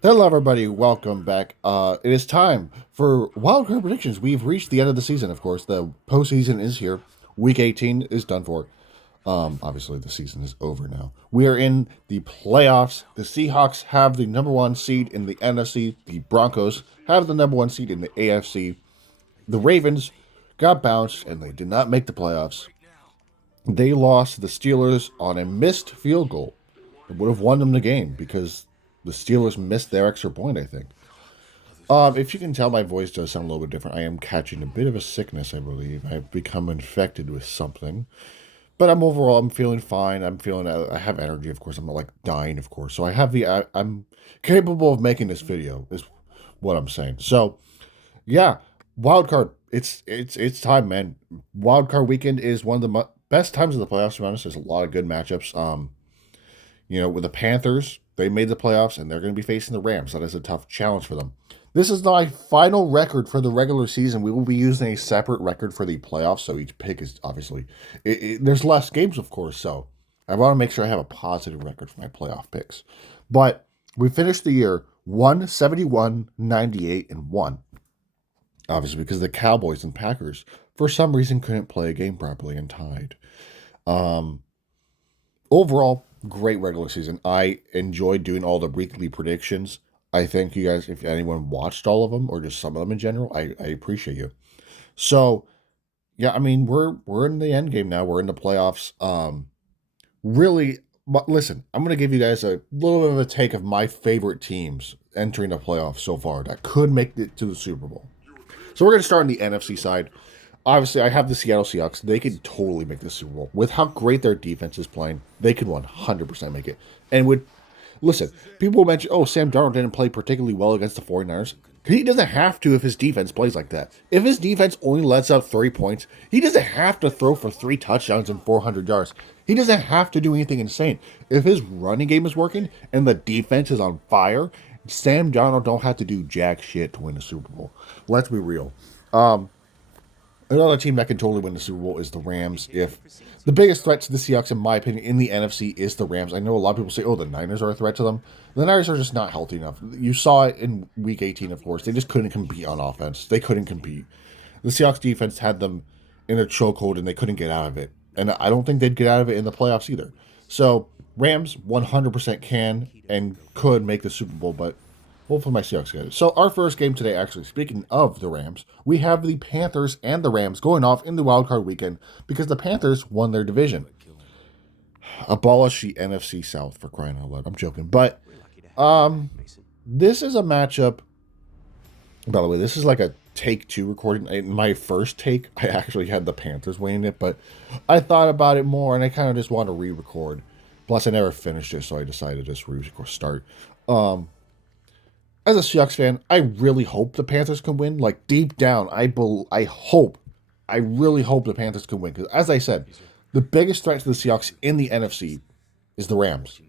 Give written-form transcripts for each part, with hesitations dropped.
Hello, everybody. Welcome back. It is time for wildcard predictions. We've reached the end of the season, of course. The postseason is here. Week 18 is done for. Obviously, the season is over now. We are in the playoffs. The Seahawks have the number one seed in the NFC. The Broncos have the number one seed in the AFC. The Ravens got bounced and they did not make the playoffs. They lost to the Steelers on a missed field goal. It would have won them the game because the Steelers missed their extra point, I think. If you can tell, my voice does sound a little bit different. I am catching a bit of a sickness, I believe. I've become infected with something, but I'm feeling fine. I have energy, of course. I'm not like dying, of course. So I'm capable of making this video. Is what I'm saying. So yeah, wild card. It's time, man. Wild card weekend is one of the best times of the playoffs. To be honest, there's a lot of good matchups. With the Panthers, they made the playoffs and they're going to be facing the Rams. That is a tough challenge for them. This is my final record for the regular season. We will be using a separate record for the playoffs, so each pick is obviously there's less games, of course. So I want to make sure I have a positive record for my playoff picks. But we finished the year 171, 98, and 1. Obviously, because the Cowboys and Packers, for some reason, couldn't play a game properly and tied. Um, Overall, great regular season. I enjoyed doing all the weekly predictions. I thank you guys if anyone watched all of them or just some of them in general. I appreciate you. So yeah, I mean we're in the end game now. We're in the playoffs. Really, but listen, I'm gonna give you guys a little bit of a take of my favorite teams entering the playoffs so far that could make it to the Super Bowl. So we're gonna start on the NFC side. Obviously, I have the Seattle Seahawks. They could totally make the Super Bowl. With how great their defense is playing, they could 100% make it. And listen, people will mention, oh, Sam Darnold didn't play particularly well against the 49ers. He doesn't have to if his defense plays like that. If his defense only lets up 3 points, he doesn't have to throw for 3 touchdowns and 400 yards. He doesn't have to do anything insane. If his running game is working and the defense is on fire, Sam Darnold don't have to do jack shit to win the Super Bowl. Let's be real. Another team that can totally win the Super Bowl is the Rams. If the biggest threat to the Seahawks, in my opinion, in the NFC is the Rams. I know a lot of people say, "Oh, the Niners are a threat to them." The Niners are just not healthy enough. You saw it in Week 18, of course. They just couldn't compete on offense. They couldn't compete. The Seahawks defense had them in a chokehold, and they couldn't get out of it. And I don't think they'd get out of it in the playoffs either. So Rams 100% can and could make the Super Bowl, but hopefully my Seahawks get it. So our first game today, actually, speaking of the Rams, we have the Panthers and the Rams going off in the wild card weekend because the Panthers won their division. Abolish the NFC South for crying out loud. I'm joking. But um this is a matchup. By the way, this is like a take two recording. In my first take, I actually had the Panthers winning it, but I thought about it more and I kind of just want to re-record. Plus, I never finished it, so I decided to just restart. Um, as a Seahawks fan, I really hope the Panthers can win. Like deep down, I really hope the Panthers can win because, as I said, the biggest threat to the Seahawks in the NFC is the Rams.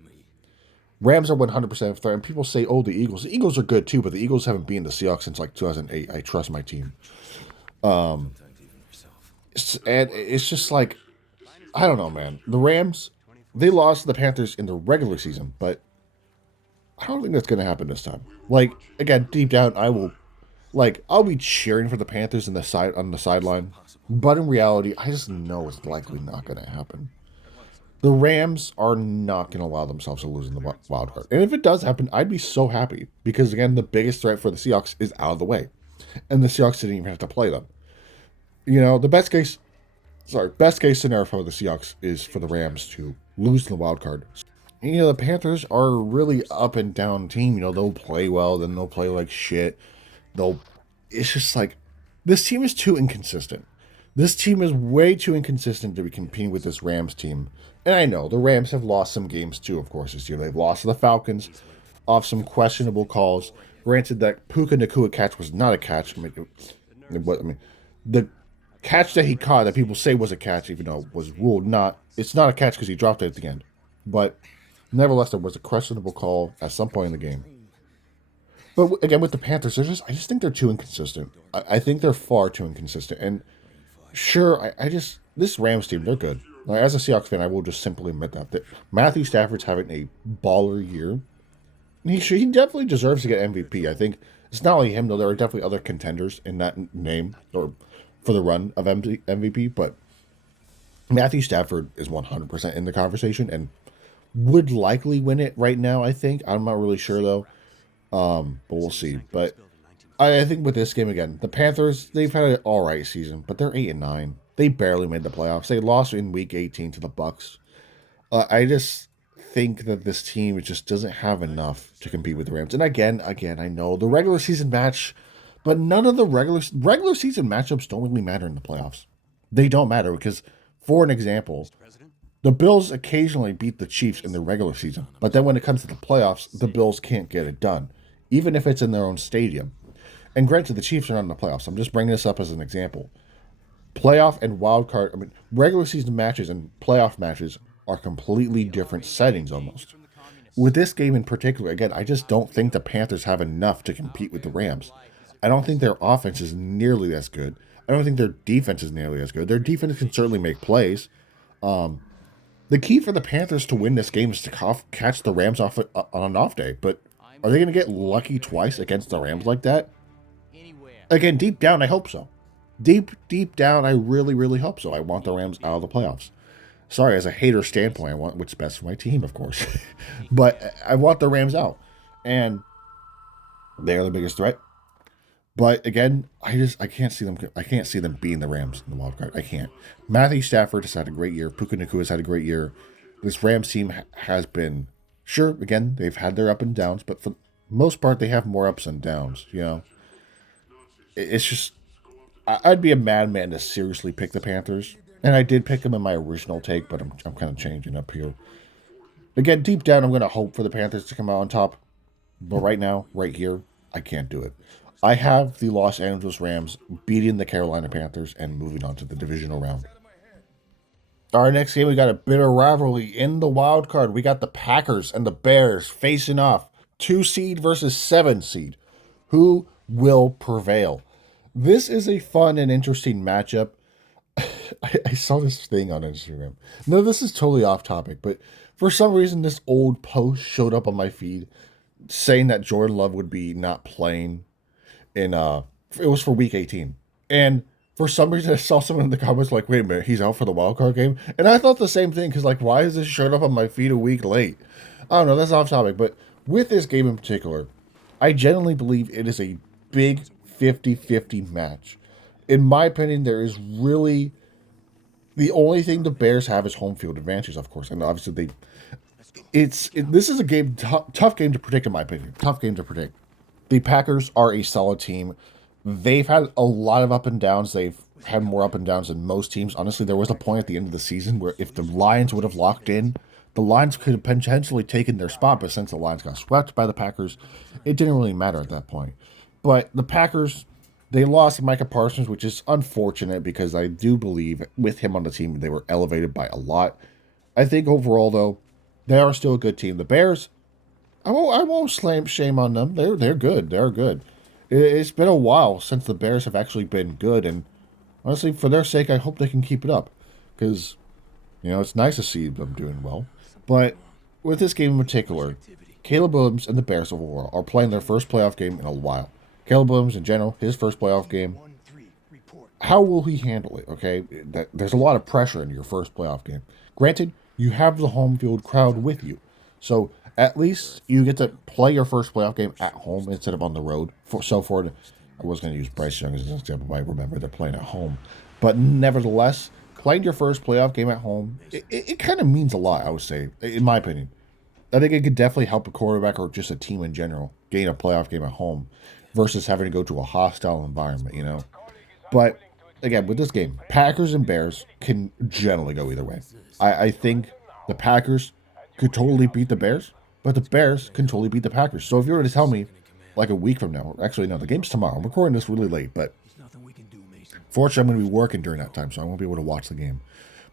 Rams are 100% a threat, and people say, "Oh, the Eagles." The Eagles are good too, but the Eagles haven't beaten the Seahawks since like 2008. I trust my team, and it's just like I don't know, man. The Rams, they lost to the Panthers in the regular season, but I don't think that's going to happen this time. Like again, deep down, I'll be cheering for the Panthers in the side on the sideline, but in reality, I just know it's likely not going to happen. The Rams are not going to allow themselves to lose in the wild card, and if it does happen, I'd be so happy because again, the biggest threat for the Seahawks is out of the way, and the Seahawks didn't even have to play them. Best case scenario for the Seahawks is for the Rams to lose in the wild card. The Panthers are a really up and down team. They'll play well, then they'll play like shit. They'll. It's just like this team is too inconsistent. This team is way too inconsistent to be competing with this Rams team. And I know the Rams have lost some games too, of course, this year. They've lost to the Falcons off some questionable calls. Granted, that Puka Nakua catch was not a catch. The catch that he caught that people say was a catch, even though it was ruled not. It's not a catch because he dropped it at the end. But nevertheless, there was a questionable call at some point in the game. But again, with the Panthers, I just think they're too inconsistent. I think they're far too inconsistent. And sure, this Rams team, they're good. As a Seahawks fan, I will just simply admit that Matthew Stafford's having a baller year. He definitely deserves to get MVP. I think it's not only him though. There are definitely other contenders in that name or for the run of MVP. But Matthew Stafford is 100% in the conversation and would likely win it right now. I think I'm not really sure though. But we'll see. But I think with this game again, the Panthers they've had an all right season, but they're 8-9. They barely made the playoffs. They lost in Week 18 to the Bucks. I just think that this team just doesn't have enough to compete with the Rams. And again, I know the regular season match, but none of the regular season matchups don't really matter in the playoffs. They don't matter because, for an example, the Bills occasionally beat the Chiefs in the regular season, but then when it comes to the playoffs, the Bills can't get it done, even if it's in their own stadium. And granted, the Chiefs are not in the playoffs. I'm just bringing this up as an example. Playoff and wild card, I mean, regular season matches and playoff matches are completely different settings almost. With this game in particular, again, I just don't think the Panthers have enough to compete with the Rams. I don't think their offense is nearly as good. I don't think their defense is nearly as good. Their defense can certainly make plays. The key for the Panthers to win this game is to catch the Rams off on an off day. But are they going to get lucky twice against the Rams like that? Again, deep down, I hope so. Deep down, I really, really hope so. I want the Rams out of the playoffs. Sorry, as a hater standpoint, I want what's best for my team, of course. But I want the Rams out. And they are the biggest threat. But again, I can't see them. I can't see them beating the Rams in the wild card. I can't. Matthew Stafford has had a great year. Puka Nacua has had a great year. This Rams team has been sure. Again, they've had their up and downs, but for the most part, they have more ups and downs. It's just I'd be a madman to seriously pick the Panthers, and I did pick them in my original take, but I'm kind of changing up here. Again, deep down, I'm going to hope for the Panthers to come out on top, but right now, right here, I can't do it. I have the Los Angeles Rams beating the Carolina Panthers and moving on to the divisional round. Our next game, we got a bitter rivalry in the wild card. We got the Packers and the Bears facing off. 2 seed versus 7 seed. Who will prevail? This is a fun and interesting matchup. I saw this thing on Instagram. No, this is totally off topic, but for some reason, this old post showed up on my feed saying that Jordan Love would be not playing in it was for week 18. And for some reason I saw someone in the comments like, wait a minute, he's out for the wild card game. And I thought the same thing, because like, why is this showing up on my feed a week late? I don't know, that's off topic. But with this game in particular, I genuinely believe it is a big 50-50 match. In my opinion, there is really the only thing the Bears have is home field advantage, of course. And obviously this is a game tough game to predict, in my opinion. Tough game to predict. The Packers are a solid team. They've had a lot of up and downs. They've had more up and downs than most teams. Honestly, there was a point at the end of the season where if the Lions would have locked in, the Lions could have potentially taken their spot. But since the Lions got swept by the Packers, it didn't really matter at that point. But the Packers, they lost Micah Parsons, which is unfortunate because I do believe with him on the team, they were elevated by a lot. I think overall, though, they are still a good team. The Bears, I won't slam shame on them. They're good. They're good. It's been a while since the Bears have actually been good, and honestly, for their sake, I hope they can keep it up, because it's nice to see them doing well. But with this game in particular, Caleb Williams and the Bears overall are playing their first playoff game in a while. Caleb Williams in general, his first playoff game. How will he handle it? Okay, there's a lot of pressure in your first playoff game. Granted, you have the home field crowd with you, so at least you get to play your first playoff game at home instead of on the road. I was going to use Bryce Young as an example, but I remember they're playing at home. But nevertheless, playing your first playoff game at home, it kind of means a lot, I would say, in my opinion. I think it could definitely help a quarterback or just a team in general gain a playoff game at home versus having to go to a hostile environment. But again, with this game, Packers and Bears can generally go either way. I think the Packers could totally beat the Bears, but the Bears can totally beat the Packers. So if you were to tell me, like a week from now, actually no, the game's tomorrow. I'm recording this really late, but fortunately I'm going to be working during that time, so I won't be able to watch the game.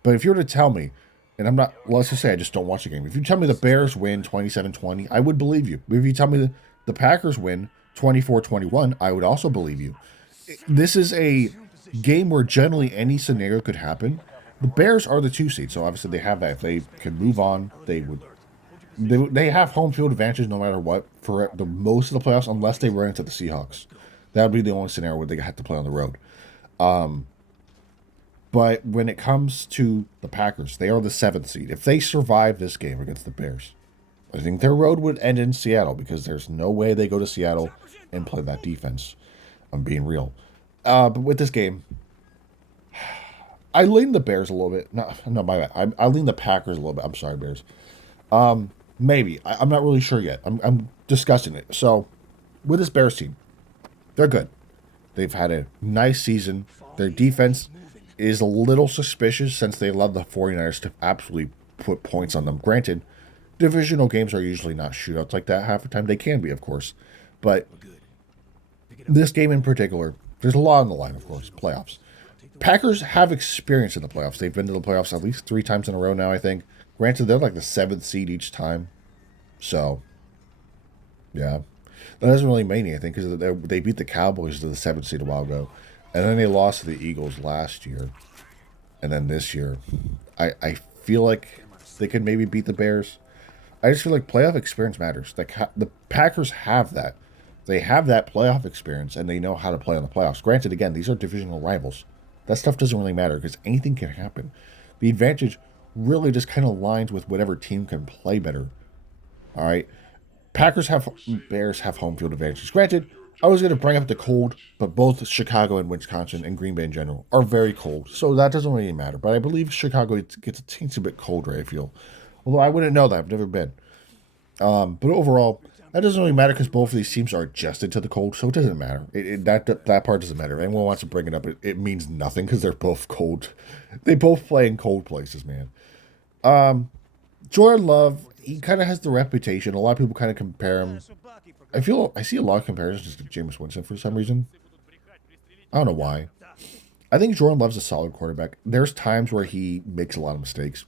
But if you were to tell me, and let's just say I just don't watch the game. If you tell me the Bears win 27-20, I would believe you. But if you tell me the Packers win 24-21, I would also believe you. This is a game where generally any scenario could happen. The Bears are the 2 seed, so obviously they have that. If they can move on, they would They have home field advantage no matter what for the most of the playoffs, unless they run into the Seahawks. That would be the only scenario where they have to play on the road. But when it comes to the Packers, they are the seventh seed. If they survive this game against the Bears, I think their road would end in Seattle because there's no way they go to Seattle and play that defense. I'm being real. But with this game, I lean the Bears a little bit. No, my bad. I lean the Packers a little bit. I'm sorry, Bears. Maybe. I'm not really sure yet. I'm discussing it. So, with this Bears team, they're good. They've had a nice season. Their defense is a little suspicious since they allowed the 49ers to absolutely put points on them. Granted, divisional games are usually not shootouts like that half the time. They can be, of course. But this game in particular, there's a lot on the line, of course. Playoffs. Packers have experience in the playoffs. They've been to the playoffs at least 3 times in a row now, I think. Granted, they're like the 7th seed each time. So, yeah. That doesn't really mean anything because they beat the Cowboys to the 7th seed a while ago. And then they lost to the Eagles last year. And then this year, I feel like they could maybe beat the Bears. I just feel like playoff experience matters. The Packers have that. They have that playoff experience, and they know how to play in the playoffs. Granted, again, these are divisional rivals. That stuff doesn't really matter because anything can happen. The advantage really just kind of aligns with whatever team can play better. All right? Bears have home field advantages. Granted, I was going to bring up the cold, but both Chicago and Wisconsin and Green Bay in general are very cold, so that doesn't really matter. But I believe Chicago gets a teensy bit colder, I feel. Although I wouldn't know that. I've never been. But overall, that doesn't really matter because both of these teams are adjusted to the cold, so it doesn't matter. That part doesn't matter. Anyone wants to bring it up, it means nothing because they're both cold. They both play in cold places, man. Jordan Love, he kind of has the reputation. A lot of people kind of compare him. I see a lot of comparisons to Jameis Winston for some reason. I don't know why. I think Jordan Love's a solid quarterback. There's times where he makes a lot of mistakes.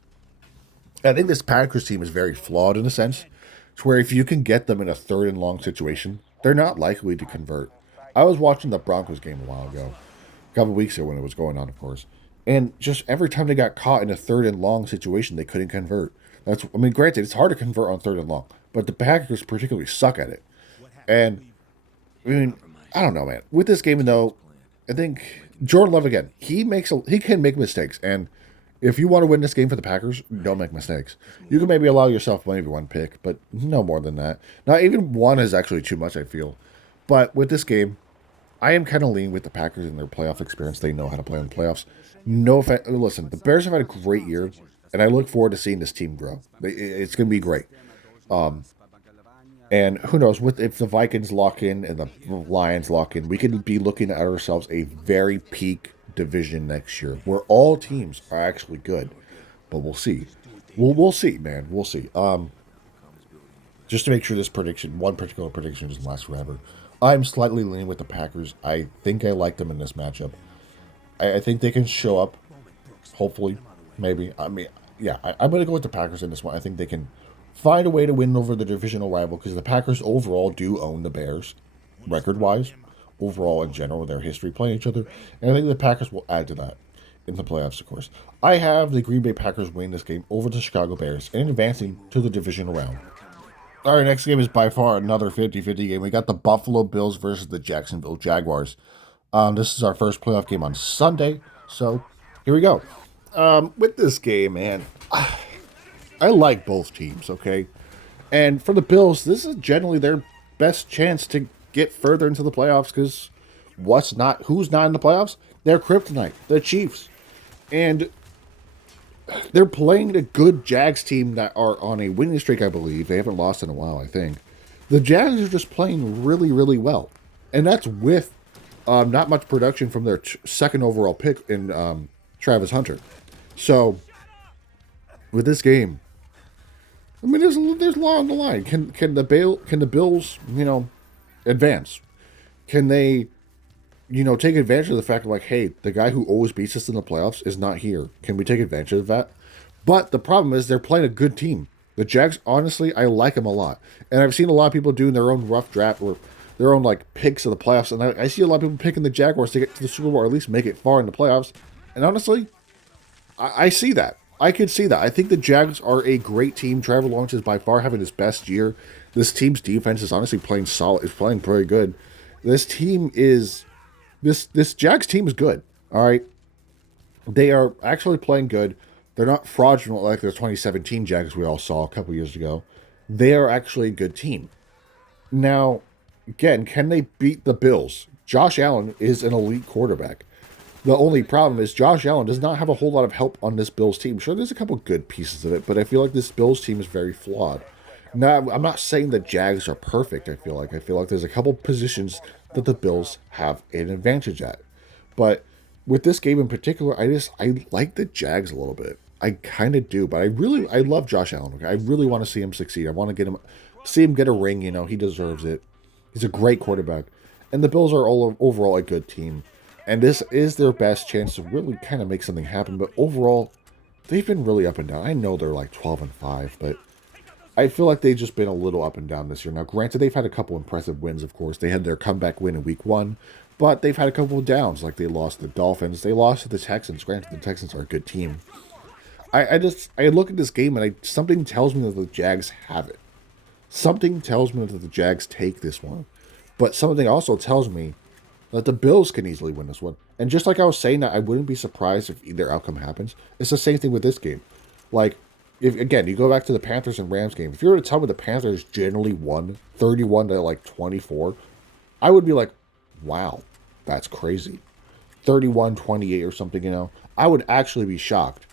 I think this Packers team is very flawed in a sense. It's where if you can get them in a 3rd and long situation, they're not likely to convert. I was watching the Broncos game a while ago, a couple weeks ago when it was going on, of course. And just every time they got caught in a 3rd and long situation, they couldn't convert. Granted, it's hard to convert on 3rd and long, but the Packers particularly suck at it. And, I don't know, man. With this game, though, I think Jordan Love, again, he can make mistakes. And if you want to win this game for the Packers, don't make mistakes. You can maybe allow yourself maybe 1 pick, but no more than that. Not even 1 is actually too much, I feel. But with this game, I am kind of leaning with the Packers in their playoff experience. They know how to play in the playoffs. No offense. Listen, the Bears have had a great year, and I look forward to seeing this team grow. It's going to be great. And who knows, if the Vikings lock in and the Lions lock in, we could be looking at ourselves a very peak division next year, where all teams are actually good. But we'll see. We'll see, man. We'll see. Just to make sure this one particular prediction, doesn't last forever. I'm slightly leaning with the Packers. I think I like them in this matchup. I think they can show up. Hopefully, maybe. I'm going to go with the Packers in this one. I think they can find a way to win over the divisional rival because the Packers overall do own the Bears, record-wise. Overall, in general, their history playing each other. And I think the Packers will add to that in the playoffs, of course. I have the Green Bay Packers winning this game over the Chicago Bears and advancing to the divisional round. Our next game is by far another 50-50 game. We got the Buffalo Bills versus the Jacksonville Jaguars. This is our first playoff game on Sunday, so here we go. With this game, man, I like both teams, okay? And for the Bills, this is generally their best chance to get further into the playoffs because who's not in the playoffs? They're kryptonite, the Chiefs. And they're playing a good Jags team that are on a winning streak, I believe. They haven't lost in a while, I think. The Jags are just playing really, really well. And that's with not much production from their second overall pick in Travis Hunter. So, with this game, there's a lot on the line. Can the Bills, advance? Can they, take advantage of the fact of hey, the guy who always beats us in the playoffs is not here. Can we take advantage of that? But the problem is they're playing a good team. The Jags, honestly, I like them a lot. And I've seen a lot of people doing their own rough draft or their own picks of the playoffs. And I see a lot of people picking the Jaguars to get to the Super Bowl or at least make it far in the playoffs. And honestly, I see that. I could see that. I think the Jags are a great team. Trevor Lawrence is by far having his best year. This team's defense is honestly playing solid. Is playing pretty good. This team is this Jags team is good. All right, they are actually playing good. They're not fraudulent like the 2017 Jags we all saw a couple years ago. They are actually a good team. Now, again, can they beat the Bills? Josh Allen is an elite quarterback. The only problem is Josh Allen does not have a whole lot of help on this Bills team. Sure, there's a couple good pieces of it, but I feel like this Bills team is very flawed. Now, I'm not saying the Jags are perfect. I feel like there's a couple positions that the Bills have an advantage at. But with this game in particular, I like the Jags a little bit. I kind of do, but I love Josh Allen. Okay? I really want to see him succeed. I want to see him get a ring. You know, he deserves it. He's a great quarterback, and the Bills are overall a good team. And this is their best chance to really kind of make something happen. But overall, they've been really up and down. I know they're like 12-5, but I feel like they've just been a little up and down this year. Now, granted, they've had a couple impressive wins, of course. They had their comeback win in week 1, but they've had a couple of downs. Like they lost to the Dolphins. They lost to the Texans. Granted, the Texans are a good team. I look at this game and something tells me that the Jags have it. Something tells me that the Jags take this one. But something also tells me that the Bills can easily win this one. And just like I was saying that I wouldn't be surprised if either outcome happens, it's the same thing with this game. Like, if again, you go back to the Panthers and Rams game, if you were to tell me the Panthers generally won 31 to like 24, I would be like, wow, that's crazy. 31-28 or something, you know. I would actually be shocked.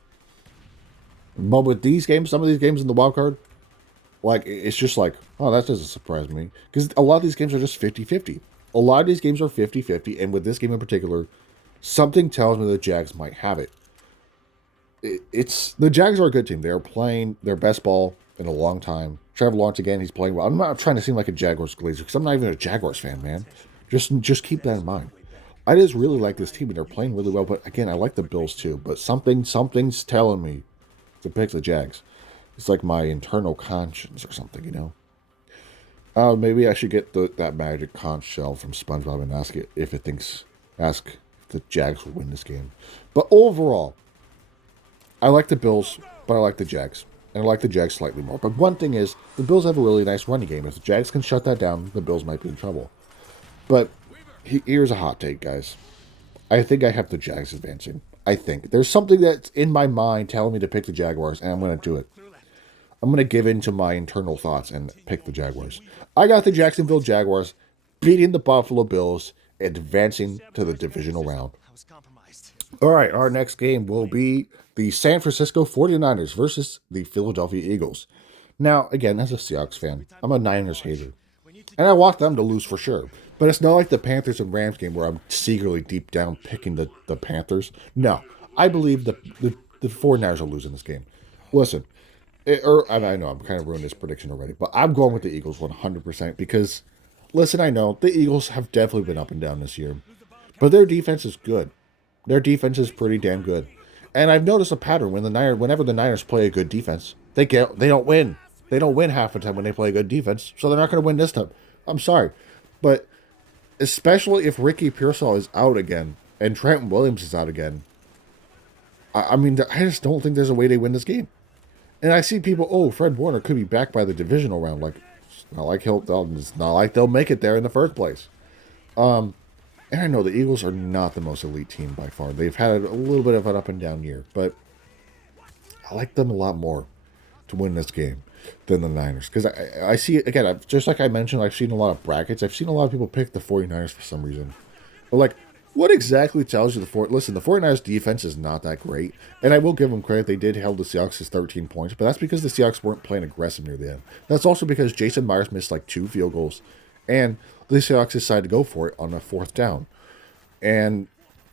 But with these games, some of these games in the wild card, like, it's just like, oh, that doesn't surprise me. Because a lot of these games are just 50-50. A lot of these games are 50-50, and with this game in particular, something tells me the Jags might have it. It's the Jags are a good team. They are playing their best ball in a long time. Trevor Lawrence, again, he's playing well. I'm not trying to seem like a Jaguars glazer, because I'm not even a Jaguars fan, man. Just keep that in mind. I just really like this team, and they're playing really well. But again, I like the Bills too. But something's telling me to pick the Jags. It's like my internal conscience or something, you know. Maybe I should get that magic conch shell from SpongeBob and ask if the Jags will win this game. But overall, I like the Bills, but I like the Jags. And I like the Jags slightly more. But one thing is, the Bills have a really nice running game. If the Jags can shut that down, the Bills might be in trouble. But here's a hot take, guys. I think I have the Jags advancing. I think. There's something that's in my mind telling me to pick the Jaguars, and I'm going to do it. I'm going to give in to my internal thoughts and pick the Jaguars. I got the Jacksonville Jaguars beating the Buffalo Bills, advancing to the divisional round. All right, our next game will be the San Francisco 49ers versus the Philadelphia Eagles. Now, again, as a Seahawks fan, I'm a Niners hater. And I want them to lose for sure. But it's not like the Panthers and Rams game where I'm secretly deep down picking the Panthers. No, I believe the 49ers are losing this game. Listen, I know I'm kind of ruining this prediction already, but I'm going with the Eagles 100% because, listen, I know the Eagles have definitely been up and down this year, but their defense is good. Their defense is pretty damn good, and I've noticed a pattern whenever the Niners play a good defense, they don't win. They don't win half the time when they play a good defense, so they're not going to win this time. I'm sorry, but especially if Ricky Pearsall is out again and Trent Williams is out again, I mean, I just don't think there's a way they win this game. And I see people, Fred Warner could be back by the divisional round. Like, it's not like they'll make it there in the first place. And I know the Eagles are not the most elite team by far. They've had a little bit of an up and down year, but I like them a lot more to win this game than the Niners. Because I see, again, just like I mentioned, I've seen a lot of brackets. I've seen a lot of people pick the 49ers for some reason. But, like, what exactly tells you the 49ers defense is not that great. And I will give them credit. They did held the Seahawks to 13 points. But that's because the Seahawks weren't playing aggressive near the end. That's also because Jason Myers missed like 2 field goals. And the Seahawks decided to go for it on a 4th down. And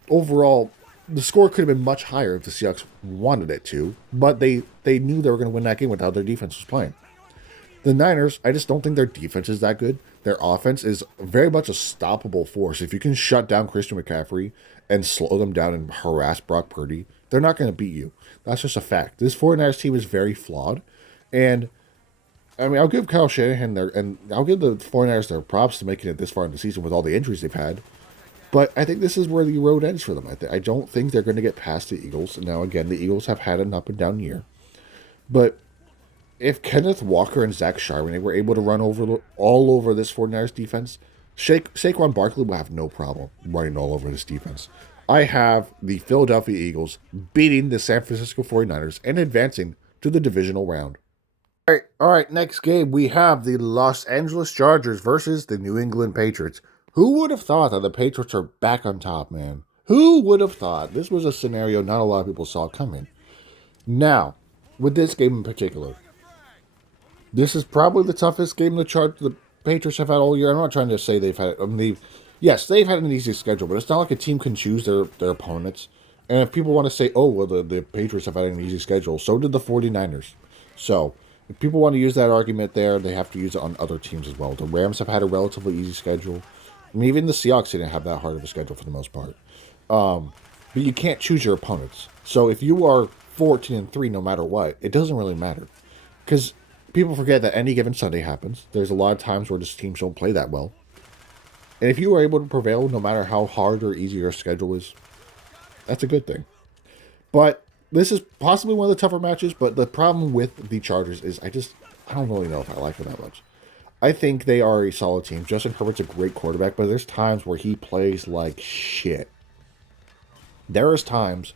overall, the score could have been much higher if the Seahawks wanted it to. But they knew they were going to win that game with how their defense was playing. The Niners, I just don't think their defense is that good. Their offense is very much a stoppable force. If you can shut down Christian McCaffrey and slow them down and harass Brock Purdy, they're not going to beat you. That's just a fact. This 49ers team is very flawed. And, I mean, I'll give Kyle Shanahan and I'll give the 49ers their props to making it this far in the season with all the injuries they've had. But I think this is where the road ends for them. I don't think they're going to get past the Eagles. Now, again, the Eagles have had an up and down year. But if Kenneth Walker and Zach Charbonnet were able to run all over this 49ers defense, Saquon Barkley will have no problem running all over this defense. I have the Philadelphia Eagles beating the San Francisco 49ers and advancing to the divisional round. All right, next game we have the Los Angeles Chargers versus the New England Patriots. Who would have thought that the Patriots are back on top, man? Who would have thought? This was a scenario not a lot of people saw coming. Now, with this game in particular, this is probably the toughest game the Patriots have had all year. I'm not trying to say they've had. Yes, they've had an easy schedule, but it's not like a team can choose their opponents. And if people want to say, oh, well, the Patriots have had an easy schedule, so did the 49ers. So, if people want to use that argument there, they have to use it on other teams as well. The Rams have had a relatively easy schedule. I mean, even the Seahawks didn't have that hard of a schedule for the most part. But you can't choose your opponents. So if you are 14-3 no matter what, it doesn't really matter. Because people forget that any given Sunday happens. There's a lot of times where this teams don't play that well. And if you are able to prevail no matter how hard or easy your schedule is, that's a good thing. But this is possibly one of the tougher matches, but the problem with the Chargers is I don't really know if I like them that much. I think they are a solid team. Justin Herbert's a great quarterback, but there's times where he plays like shit. There is times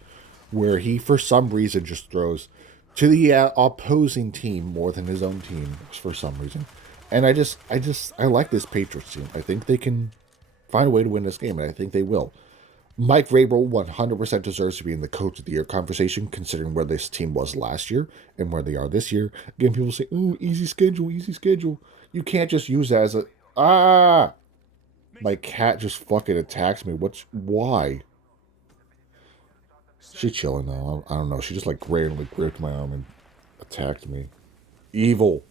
where he, for some reason, just throws to the opposing team more than his own team for some reason. And I like this Patriots team. I think they can find a way to win this game, and I think they will. Mike Vrabel 100% deserves to be in the Coach of the Year conversation, considering where this team was last year and where they are this year. Again, people say, "Oh, easy schedule, easy schedule." You can't just use that as my cat just fucking attacks me. Why? She's chilling though. I don't know. She just like randomly gripped my arm and attacked me. Evil.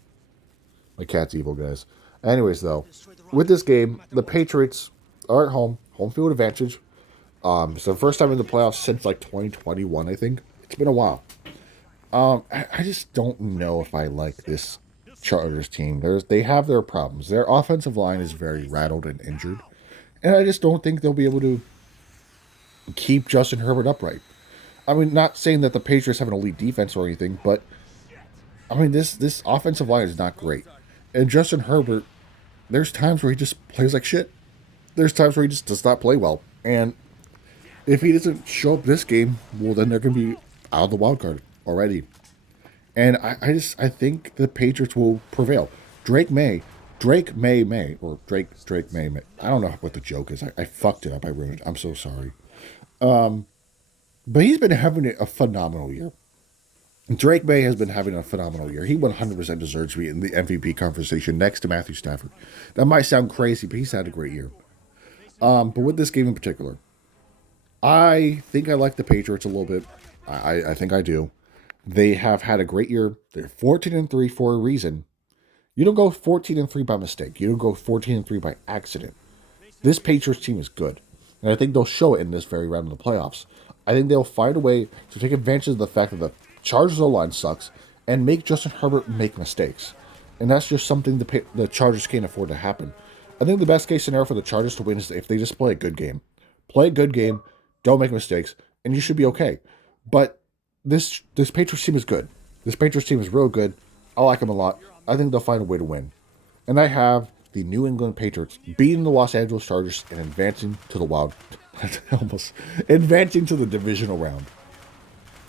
My cat's evil, guys. Anyways, though, with this game, the Patriots are at home field advantage. It's the first time in the playoffs since like 2021, I think. It's been a while. I just don't know if I like this Chargers team. They have their problems. Their offensive line is very rattled and injured, and I just don't think they'll be able to keep Justin Herbert upright. I mean, not saying that the Patriots have an elite defense or anything, but I mean this offensive line is not great. And Justin Herbert, there's times where he just plays like shit. There's times where he just does not play well. And if he doesn't show up this game, well, then they're going to be out of the wild card already. And I think the Patriots will prevail. Drake May. I don't know what the joke is. I fucked it up. I ruined it. I'm so sorry. But he's been having a phenomenal year. Drake May has been having a phenomenal year. He 100% deserves to be in the MVP conversation next to Matthew Stafford. That might sound crazy, but he's had a great year. But with this game in particular, I think I like the Patriots a little bit. I think I do. They have had a great year. They're 14-3 for a reason. You don't go 14-3 by mistake. You don't go 14-3 by accident. This Patriots team is good. And I think they'll show it in this very round of the playoffs. I think they'll find a way to take advantage of the fact that the Chargers O-line sucks and make Justin Herbert make mistakes. And that's just something the Chargers can't afford to happen. I think the best case scenario for the Chargers to win is if they just play a good game. Play a good game, don't make mistakes, and you should be okay. But this Patriots team is good. This Patriots team is real good. I like them a lot. I think they'll find a way to win. And I have the New England Patriots beating the Los Angeles Chargers and advancing to advancing to the divisional round.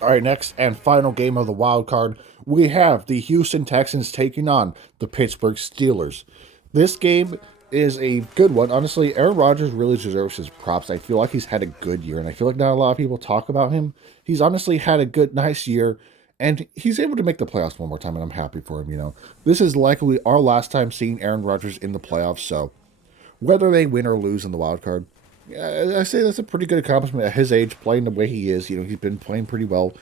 All right, next and final game of the wild card, we have the Houston Texans taking on the Pittsburgh Steelers. This game is a good one. Honestly, Aaron Rodgers really deserves his props. I feel like he's had a good year, and I feel like not a lot of people talk about him. He's honestly had a nice year, and he's able to make the playoffs one more time, and I'm happy for him, This is likely our last time seeing Aaron Rodgers in the playoffs, so whether they win or lose in the wild card, I say that's a pretty good accomplishment at his age, playing the way he is. He's been playing pretty well.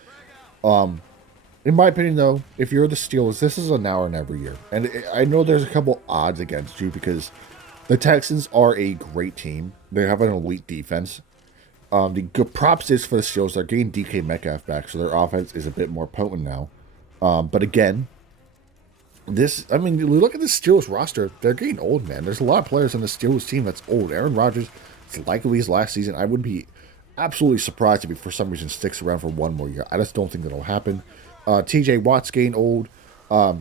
In my opinion, though, if you're the Steelers, this is a now or never year. And I know there's a couple odds against you because the Texans are a great team. They have an elite defense. The good props is for the Steelers. They're getting DK Metcalf back, so their offense is a bit more potent now. But again, look at the Steelers roster. They're getting old, man. There's a lot of players on the Steelers team that's old. Aaron Rodgers It's likely his last season. I would be absolutely surprised if he, for some reason, sticks around for one more year. I just don't think that'll happen. TJ Watt's getting old. I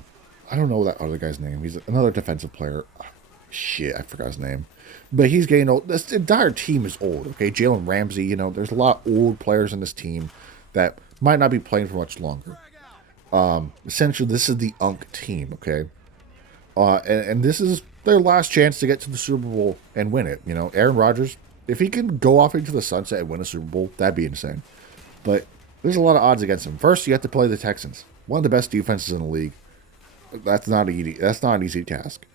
don't know that other guy's name. He's another defensive player. Shit, I forgot his name. But he's getting old. This entire team is old, okay? Jalen Ramsey, you know, there's a lot of old players in this team that might not be playing for much longer. Essentially, this is the UNC team, okay? And this is their last chance to get to the Super Bowl and win it. You know, Aaron Rodgers, if he can go off into the sunset and win a Super Bowl, that'd be insane. But there's a lot of odds against him. First, you have to play the Texans, one of the best defenses in the league. That's not easy. That's not an easy task.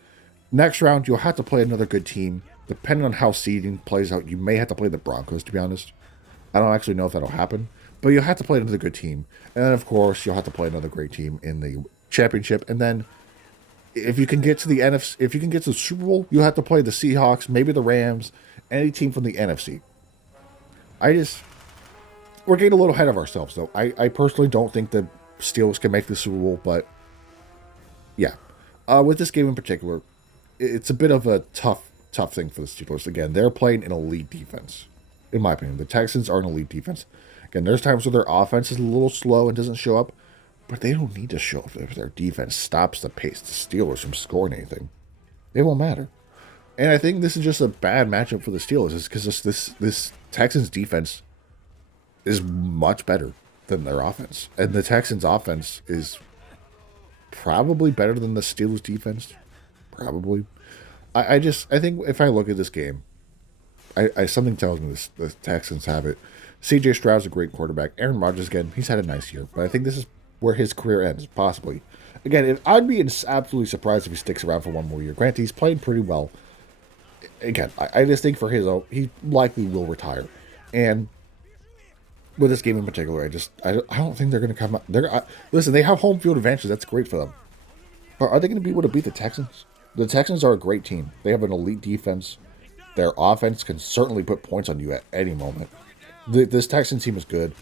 Next round, you'll have to play another good team. Depending on how seeding plays out, you may have to play the Broncos, to be honest. I don't actually know if that'll happen, but you'll have to play another good team. And then, of course, you'll have to play another great team in the championship. And then, if you can get to the NFC, if you can get to the Super Bowl, you'll have to play the Seahawks, maybe the Rams, any team from the NFC. We're getting a little ahead of ourselves, though. I personally don't think the Steelers can make the Super Bowl, but yeah. With this game in particular, it's a bit of a tough thing for the Steelers. Again, they're playing an elite defense, in my opinion. The Texans are an elite defense. Again, there's times where their offense is a little slow and doesn't show up, but they don't need to show up if their defense stops the pace the Steelers from scoring anything. It won't matter. And I think this is just a bad matchup for the Steelers, is because this Texans defense is much better than their offense, and the Texans offense is probably better than the Steelers defense. Probably. I think if I look at this game, I something tells me the Texans have it. C.J. Stroud's a great quarterback. Aaron Rodgers, again, he's had a nice year, but I think this is where his career ends, possibly. Again, I'd be absolutely surprised if he sticks around for one more year. Granted, he's played pretty well. Again, I just think for his own, he likely will retire. And with this game in particular, I don't think they're going to come out. Listen, they have home field advantage. That's great for them. But are they going to be able to beat the Texans? The Texans are a great team. They have an elite defense. Their offense can certainly put points on you at any moment. This Texans team is good,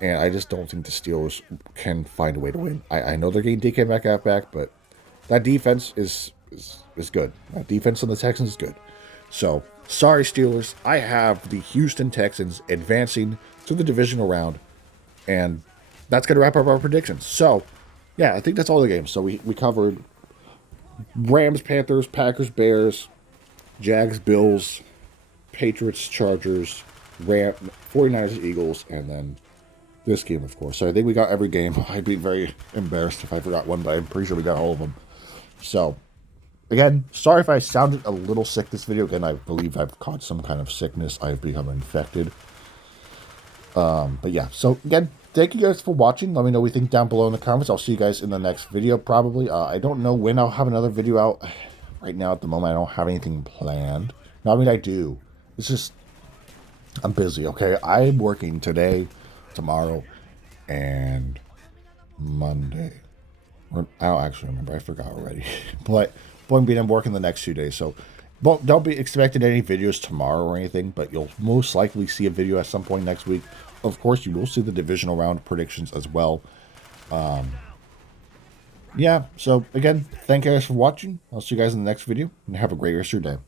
and I just don't think the Steelers can find a way to win. I know they're getting DK Metcalf back, but that defense is good. That defense on the Texans is good. So, sorry, Steelers. I have the Houston Texans advancing to the divisional round, and that's going to wrap up our predictions. So, yeah, I think that's all the games. So, we covered Rams, Panthers, Packers, Bears, Jags, Bills, Patriots, Chargers, 49ers, Eagles, and then this game, of course. So I think we got every game. I'd be very embarrassed if I forgot one, but I'm pretty sure we got all of them. So, again, sorry if I sounded a little sick this video. Again, I believe I've caught some kind of sickness. I've become infected. But yeah, so again, thank you guys for watching. Let me know what you think down below in the comments. I'll see you guys in the next video, probably. I don't know when I'll have another video out. Right now, at the moment, I don't have anything planned. No, I mean, I do. It's just, I'm busy, okay? I'm working today, tomorrow, and Monday. I don't actually remember. I forgot already. But point being, I'm working the next 2 days, so don't be expecting any videos tomorrow or anything, but you'll most likely see a video at some point next week. Of course, you will see the divisional round predictions as well. Yeah, so again, thank you guys for watching. I'll see you guys in the next video, and have a great rest of your day.